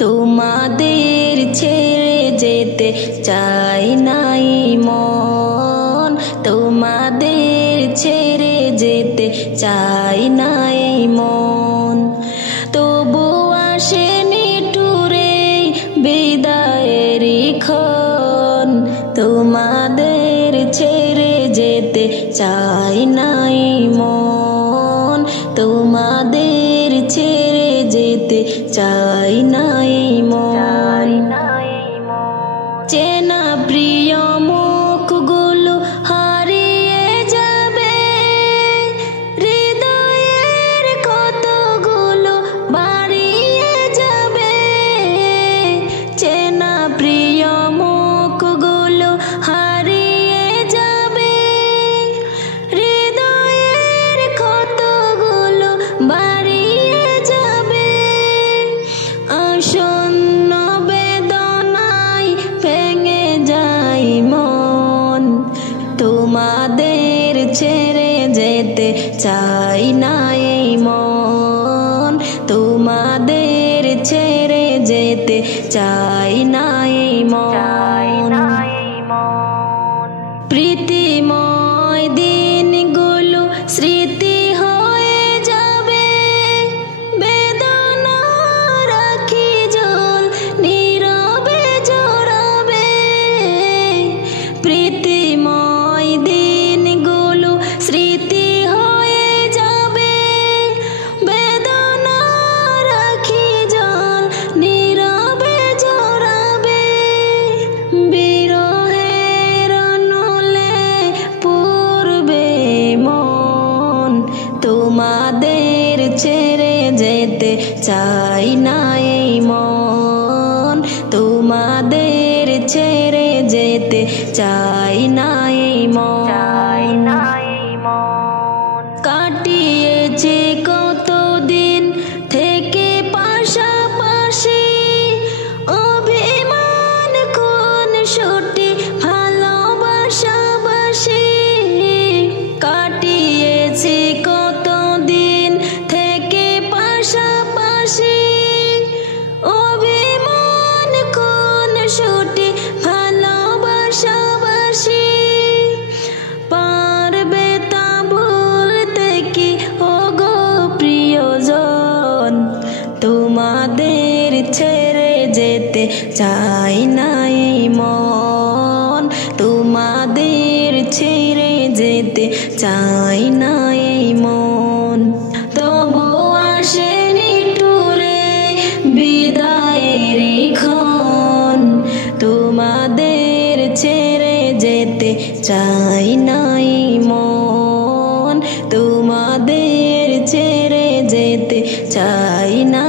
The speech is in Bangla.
তোমাদের ছেড়ে যেতে চাই নাই মন, তোমাদের ছেড়ে যেতে চাই নাই মন। তবু আসেনি টুরে বিদায়ের ক্ষণ, তোমাদের ছেড়ে যেতে চাই নাই মন, তোমাদের ছেড়ে যেতে চাই নাই মন। চেনা প্রিয় মুখগুলো হারিয়ে যাবে, হৃদয়ের কতগুলো বাড়িয়ে যাবে। চেনা প্রিয় মুখগুলো হারিয়ে যাবে, হৃদয়ের কতগুলো বাড়িয়ে যাবে। আসন্ন বেদনায় ভেঙে যাই মন, তোমাদের ছেড়ে যেতে চাই নাই মন, তোমাদের ছেড়ে যেতে চাই নাই মন। প্রীতিময় দিনগুলো স্মৃতি হয়ে যাবে, বেদনা রাখি জল নীরবে জড়াবে। প্রীতিময় দিনগুলো স্মৃতি হয়ে যাবে, বেদনা রাখি জল নীরবে জড়াবে। বিরহের নলে পূর্বে মন, তোমাদের ছেড়ে যেতে চাই নাই মন, তোমাদের ছেড়ে যেতে চাই নাই মন। কাটিয়েছি কতদিন থেকে পাশাপাশি, অভিমান কোন সুটি ভালোবাসাবাসি। কাটিয়েছি কতদিন থেকে পাশাপাশি, অভিমান কোন সুটি ভালোবাসাবাসি। পারবে তা ভুলতে কি ওগো প্রিয়জন, তোমাদের ছেড়ে যেতে চাই নাই মন, তোমাদের ছেড়ে যেতে চাই নাই মন। তবু আসেনি টুরে বিদায়ের ক্ষণ, তোমাদের ছেড়ে যেতে চাই নাই মন, তোমাদের ছেড়ে যেতে চাই না।